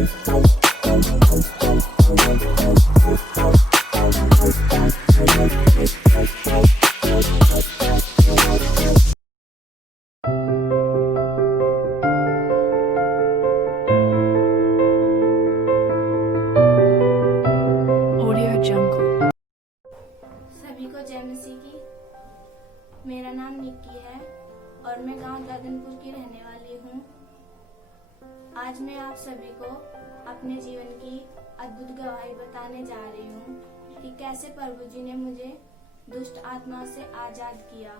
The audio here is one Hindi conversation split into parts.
सभी को जय मसीह की। मेरा नाम निक्की है और मैं गांव दादनपुर की रहने वाली हूँ। आज मैं आप सभी को अपने जीवन की अद्भुत गवाही बताने जा रही हूँ कि कैसे प्रभु जी ने मुझे दुष्ट आत्मा से आजाद किया।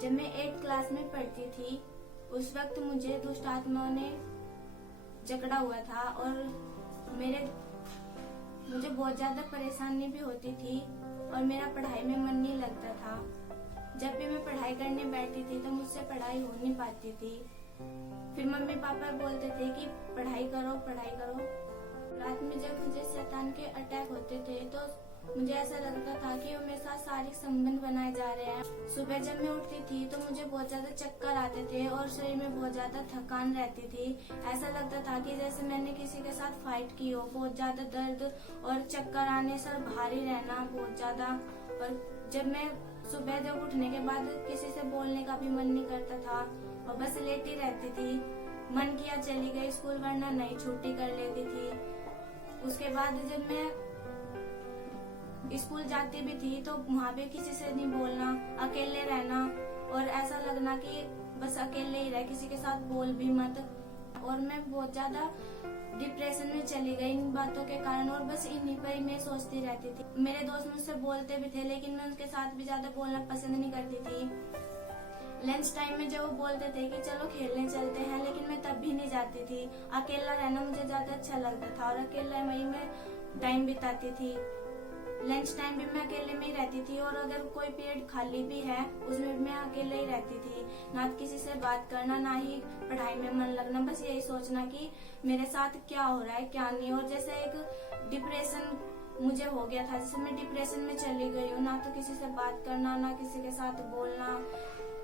जब मैं 8th क्लास में पढ़ती थी उस वक्त मुझे दुष्ट आत्माओं ने जकड़ा हुआ था और मुझे बहुत ज्यादा परेशानी भी होती थी और मेरा पढ़ाई में मन नहीं लगता था। जब भी मैं पढ़ाई करने बैठती थी तो मुझसे पढ़ाई हो नहीं पाती थी। फिर मम्मी पापा बोलते थे कि पढ़ाई करो पढ़ाई करो। रात में जब मुझे शैतान के अटैक होते थे तो मुझे ऐसा लगता था कि वो मेरे साथ शारीरिक संबंध बनाए जा रहे हैं। सुबह जब मैं उठती थी तो मुझे बहुत ज्यादा चक्कर आते थे और शरीर में बहुत ज्यादा थकान रहती थी। ऐसा लगता था कि जैसे मैंने किसी के साथ फाइट की हो। बहुत ज्यादा दर्द और चक्कर आने, सर भारी रहना बहुत ज्यादा। और जब मैं सुबह जब उठने के बाद किसी से बोलने का भी मन नहीं करता था और बस लेटी रहती थी। मन किया चली गई स्कूल, वरना नहीं छुट्टी कर लेती थी। उसके बाद जब मैं स्कूल जाती भी थी तो वहाँ पे किसी से नहीं बोलना, अकेले रहना और ऐसा लगना कि बस अकेले ही रह, किसी के साथ बोल भी मत। और मैं बहुत ज्यादा डिप्रेशन में चली गई इन बातों के कारण और बस इन्हीं पर ही मैं सोचती रहती थी। मेरे दोस्त मुझसे बोलते भी थे लेकिन मैं उनके साथ भी ज्यादा बोलना पसंद नहीं करती थी। लंच टाइम में जब वो बोलते थे कि चलो खेलने चलते हैं, लेकिन मैं तब भी नहीं जाती थी। अकेला रहना मुझे ज्यादा अच्छा लगता था और अकेला में टाइम बिताती थी। लंच टाइम भी मैं अकेले में ही रहती थी और अगर कोई पीरियड खाली भी है उसमें भी मैं अकेले ही रहती थी। ना किसी से बात करना, ना ही पढ़ाई में मन लगना, बस यही सोचना कि मेरे साथ क्या हो रहा है क्या नहीं। और जैसे एक डिप्रेशन मुझे हो गया था, जैसे मैं डिप्रेशन में चली गई हूँ। ना तो किसी से बात करना, ना किसी के साथ बोलना,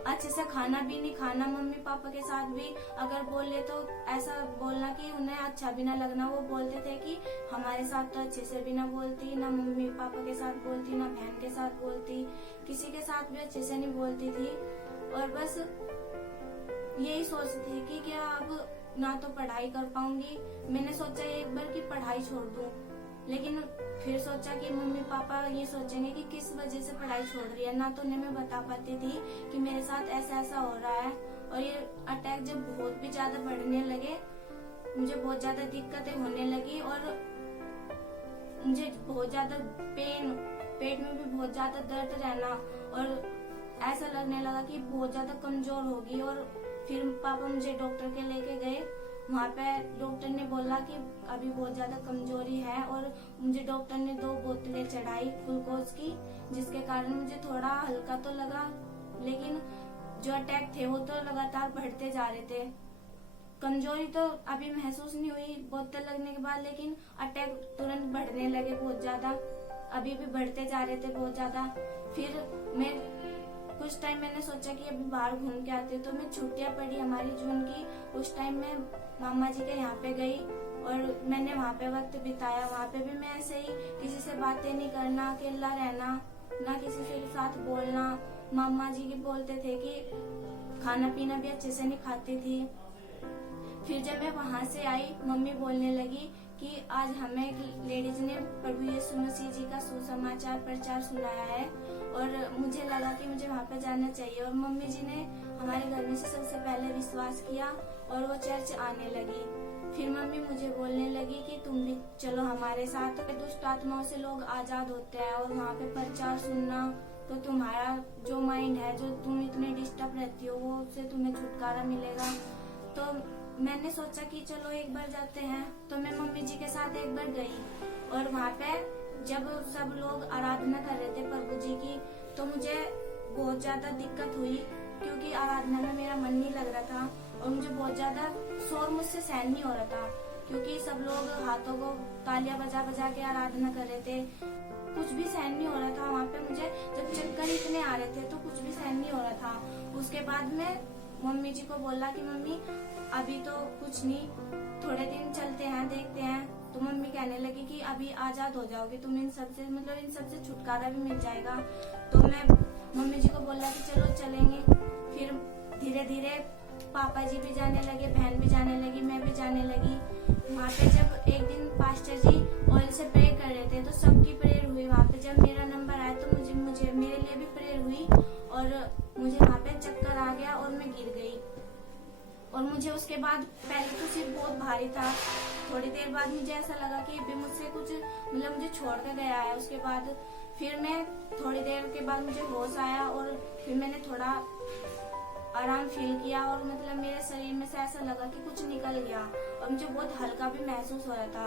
अच्छे से खाना भी नहीं खाना। मम्मी पापा के साथ भी अगर बोले तो ऐसा बोलना कि उन्हें अच्छा भी ना लगना। वो बोलते थे कि हमारे साथ तो अच्छे से भी ना बोलती, ना मम्मी पापा के साथ बोलती, ना बहन के साथ बोलती, किसी के साथ भी अच्छे से नहीं बोलती थी। और बस यही सोचती थी कि क्या अब ना तो पढ़ाई कर पाऊंगी। मैंने सोचा एक बार कि पढ़ाई छोड़ दूं, लेकिन फिर सोचा कि मम्मी पापा ये सोचेंगे कि किस वजह से पढ़ाई छोड़ रही है। ना तो उन्हें मैं बता पाती थी कि मेरे साथ ऐसा ऐसा हो रहा है। और ये अटैक जब बहुत भी ज्यादा बढ़ने लगे, मुझे बहुत ज्यादा दिक्कतें होने लगी और मुझे बहुत ज्यादा पेट में भी बहुत ज्यादा दर्द रहना और ऐसा लगने लगा कि बहुत ज्यादा कमजोर होगी। और फिर पापा मुझे डॉक्टर के लेके गए। वहाँ पे डॉक्टर ने बोला कि अभी बहुत ज्यादा कमजोरी है और मुझे डॉक्टर ने 2 बोतलें चढ़ाई ग्लूकोज की, जिसके कारण मुझे थोड़ा हल्का तो लगा, लेकिन जो अटैक थे वो तो लगातार बढ़ते जा रहे थे। कमजोरी तो अभी महसूस नहीं हुई बोतल लगने के बाद, लेकिन अटैक तुरंत बढ़ने लगे बहुत ज्यादा। अभी भी बढ़ते जा रहे थे बहुत ज्यादा। फिर मैं कुछ टाइम मैंने सोचा कि अभी बाहर घूम के आते, तो मैं छुट्टियां पड़ी हमारी जून की। उस टाइम में मामा जी के यहाँ पे गई और मैंने वहाँ पे वक्त बिताया। वहाँ पे भी मैं ऐसे ही किसी से बातें नहीं करना, अकेला रहना, ना किसी से साथ बोलना। मामा जी के बोलते थे कि खाना पीना भी अच्छे से नहीं खाती थी। फिर जब मैं वहाँ से आई, मम्मी बोलने लगी कि आज हमें एक लेडीज ने प्रभु यीशु मसीह जी का सुसमाचार प्रचार सुनाया है और मुझे लगा कि मुझे वहाँ पे जाना चाहिए। और मम्मी जी ने हमारे घर में से सबसे पहले विश्वास किया और वो चर्च आने लगी। फिर मम्मी मुझे बोलने लगी कि तुम भी चलो हमारे साथ। दुष्ट आत्माओं से लोग आजाद होते हैं और वहाँ पे प्रचार सुनना तो तुम्हारा जो माइंड है, जो तुम इतने डिस्टर्ब रहती हो, वो उससे तुम्हें छुटकारा मिलेगा। तो मैंने सोचा कि चलो एक बार जाते हैं। तो मैं मम्मी जी के साथ एक बार गई और वहाँ पे जब सब लोग आराधना कर रहे थे प्रभु जी की, तो मुझे बहुत ज्यादा दिक्कत हुई क्योंकि आराधना में मेरा मन नहीं लग रहा था और मुझे बहुत ज्यादा शोर मुझसे सहन नहीं हो रहा था, क्योंकि सब लोग हाथों को तालियां बजा बजा के आराधना कर रहे थे। कुछ भी सहन नहीं हो रहा था वहाँ पे। मुझे जब चक्कर इतने आ रहे थे तो कुछ भी सहन नहीं हो रहा था। उसके बाद में मम्मी जी को बोला कि मम्मी अभी तो कुछ नहीं, थोड़े दिन चल मम्मी कहने लगी कि अभी आजाद हो जाओगे तुम इन सब से, मतलब इन सब से छुटकारा भी मिल जाएगा। तो मैं मम्मी जी को बोला कि चलो चलेंगे। फिर धीरे धीरे पापा जी भी जाने लगे, बहन भी जाने लगी, मैं भी जाने लगी। वहाँ पे जब एक दिन पास्टर जी ऑयल से प्रेयर कर रहे थे तो सबकी प्रेयर हुई। वहाँ पे जब मेरा नंबर आया तो मुझे मेरे लिए भी प्रेयर हुई और मुझे वहाँ पे चक्कर आ गया और मैं गिर गई। और मुझे उसके बाद पहले तो सिर बहुत भारी था, थोड़ी देर बाद मुझे ऐसा लगा कि अभी मुझसे कुछ मतलब मुझे छोड़ कर गया है। उसके बाद फिर मैं थोड़ी देर के बाद मुझे होश आया और फिर मैंने थोड़ा आराम फील किया और मतलब मेरे शरीर में से ऐसा लगा कि कुछ निकल गया और मुझे बहुत हल्का भी महसूस हो रहा था।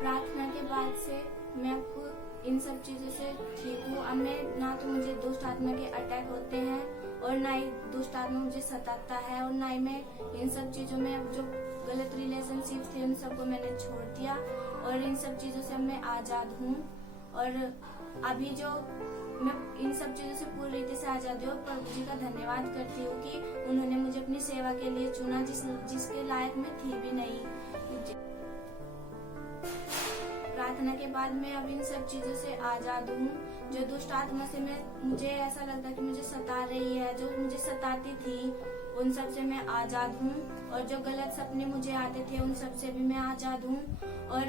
प्रार्थना के बाद से मैं अब इन सब चीजों से ठीक हूँ। अब मैं ना तो मुझे दुष्ट आत्मा के अटैक होते हैं और ना ही दुष्ट आत्मा मुझे सताता है और ना ही मैं इन सब चीजों में अब जो गलत रिलेशनशिप थे उन सबको मैंने छोड़ दिया और इन सब चीजों से मैं आजाद हूँ। और अभी जो मैं इन सब चीजों से पूरी रीति से आजादी और प्रभु जी का धन्यवाद करती हूँ कि उन्होंने मुझे अपनी सेवा के लिए चुना जिसके लायक मैं थी भी नहीं। प्रार्थना के बाद मैं अब इन सब चीजों से आजाद हूँ। जो दुष्ट आत्मा से मुझे ऐसा लगता कि मुझे सता रही है, जो मुझे सताती थी, उन सब से मैं आजाद हूँ। और जो गलत सपने मुझे आते थे उन सब से भी मैं आजाद हूँ। और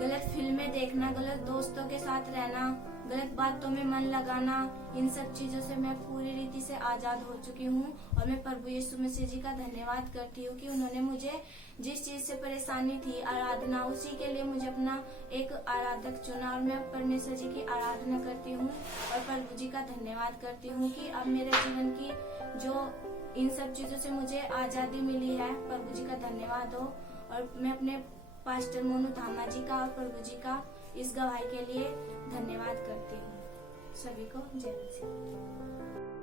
गलत फिल्में देखना, गलत दोस्तों के साथ रहना, गलत बातों में मन लगाना, इन सब चीजों से मैं पूरी रीति से आजाद हो चुकी हूँ। और मैं प्रभु यीशु मसीह जी का धन्यवाद करती हूँ कि उन्होंने मुझे जिस चीज से परेशानी थी, आराधना, उसी के लिए मुझे अपना एक आराधक चुना और मैं परमेश्वर जी की आराधना करती हूँ और प्रभु जी का धन्यवाद करती हूँ कि अब मेरे जीवन की जो इन सब चीजों से मुझे आजादी मिली है, प्रभु जी का धन्यवाद हो। और मैं अपने पास्टर मोनू धामा जी का और प्रभु जी का इस गवाही के लिए धन्यवाद करती हूँ। सभी को जय मसीह।